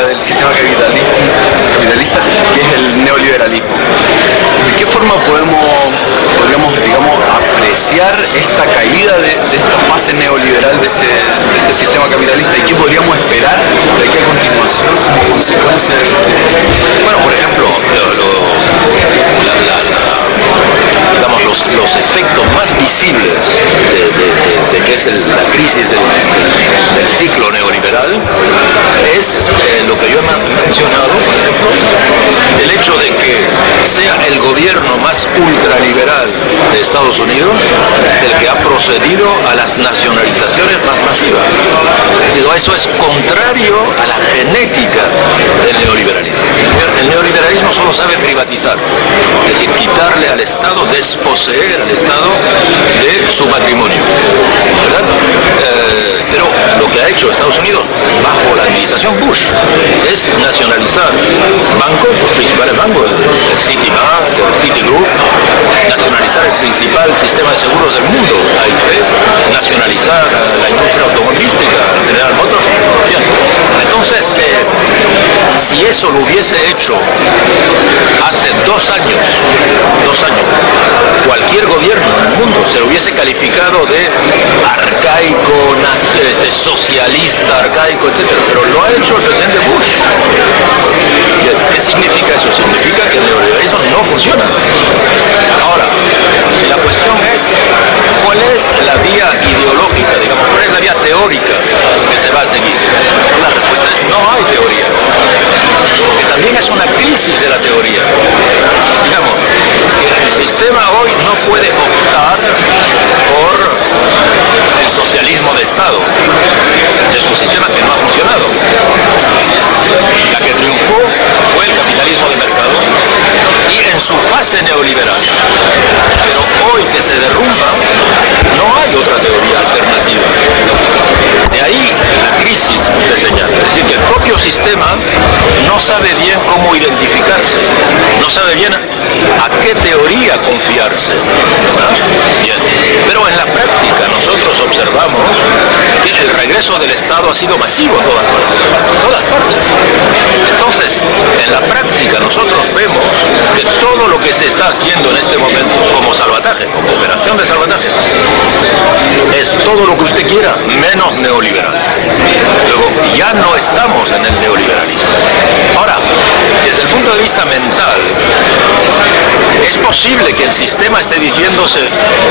del sistema capitalista, que es el neoliberalismo. ¿De qué forma podríamos, digamos, apreciar esta caída de esta fase neoliberal de este sistema capitalista, y qué podríamos esperar de aquí a continuación como consecuencia de Bueno, por ejemplo, digamos, los efectos más visibles de que es la crisis del ciclo neoliberal es lo que yo he mencionado, por ejemplo, el hecho de que sea el gobierno más ultraliberal de Estados Unidos el que ha procedido a las nacionalizaciones más masivas. Digo, eso es contrario a la genética del neoliberalismo. El neoliberalismo solo sabe privatizar, es decir, quitarle al Estado, desposeer al Estado de su patrimonio, ¿verdad? Pero lo que ha hecho Estados Unidos bajo la administración Bush es nacionalizar bancos, los principales bancos, el Citibank, el Citigroup, nacionalizar el principal sistema de seguros del mundo, AIG, nacionalizar la industria automovilística, General Motors. Bien. Entonces, si eso lo hubiese hecho hace 2 años, cualquier gobierno en el mundo se lo hubiese calificado de arcaico, de socialista, arcaico, etc. Pero lo ha hecho el presidente Bush. ¿Qué significa eso? Significa que el neoliberalismo no funciona. Ahora, la cuestión es, ¿cuál es la vía ideológica, digamos, cuál es la vía teórica que se va a seguir? La respuesta es, no hay teoría. Porque también es una crisis de la teoría. Digamos, el sistema hoy no puede optar por el socialismo de Estado. Es un sistema que no ha funcionado. La que triunfó fue el capitalismo de mercado y en su fase neoliberal. Pero hoy que se derrumba, no hay otra teoría alternativa. De ahí la crisis que señala. Es decir, que el propio sistema no sabe bien cómo identificarse, no sabe bien a qué teoría confiarse. Bien. Pero en la práctica nosotros observamos que el regreso del Estado ha sido masivo en todas partes. Entonces, en la práctica nosotros vemos que todo lo que se está haciendo en este momento como salvataje, como operación de salvataje, es todo lo que usted quiera, menos neoliberal. Luego, ya no estamos en el neoliberalismo. Ahora, desde el punto de vista mental, es posible que el sistema esté diciéndose,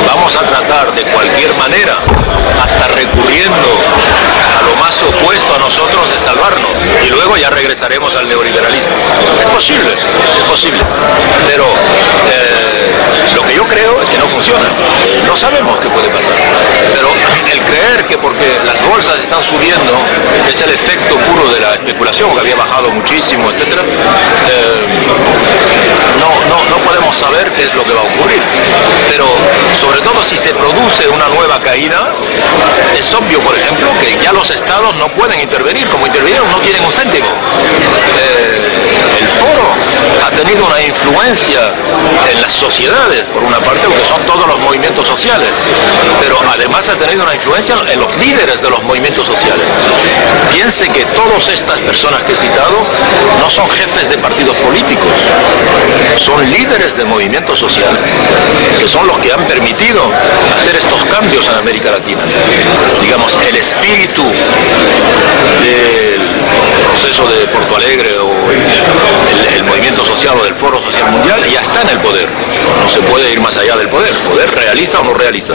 vamos a tratar de cualquier manera, hasta recurriendo a lo más opuesto a nosotros, de salvarnos, y luego ya regresaremos al neoliberalismo. Es posible, pero lo que yo creo es que no funciona. No sabemos qué puede pasar, pero el creer que porque las bolsas están subiendo es el efecto puro de la especulación, que había bajado muchísimo, etcétera, no podemos saber qué es lo que va a ocurrir. Pero sobre todo si se produce una nueva caída, es obvio, por ejemplo, que ya los estados no pueden intervenir. Como intervinieron, no tienen un céntimo. El foro ha tenido una influencia en las sociedades, por una parte, porque son todos los movimientos sociales, pero además ha tenido una influencia en los líderes de los movimientos sociales. Piense que todas estas personas que he citado no son jefes de partidos políticos, son líderes de movimientos sociales, que son los que han permitido hacer estos cambios en América Latina. Digamos, el espíritu del proceso de Porto Alegre o el movimiento social o del Foro Social Mundial ya está en el poder. No se puede ir más allá del poder. El poder realiza o no realiza.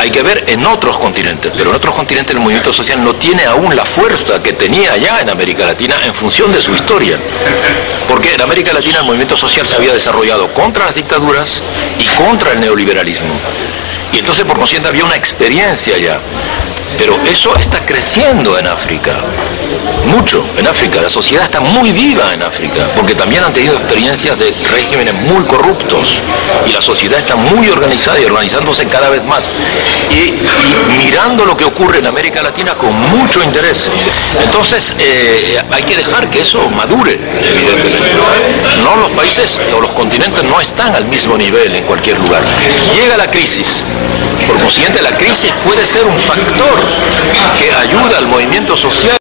Hay que ver en otros continentes, pero en otros continentes el movimiento social no tiene aún la fuerza que tenía allá en América Latina en función de su historia. Porque en América Latina el movimiento social se había desarrollado contra las dictaduras y contra el neoliberalismo. Y entonces por consiguiente había una experiencia allá. Pero eso está creciendo en África. Mucho en África, la sociedad está muy viva en África, porque también han tenido experiencias de regímenes muy corruptos, y la sociedad está muy organizada y organizándose cada vez más, y mirando lo que ocurre en América Latina con mucho interés. Entonces hay que dejar que eso madure, evidentemente. No, los países o los continentes no están al mismo nivel en cualquier lugar. Llega la crisis, por consiguiente la crisis puede ser un factor que ayuda al movimiento social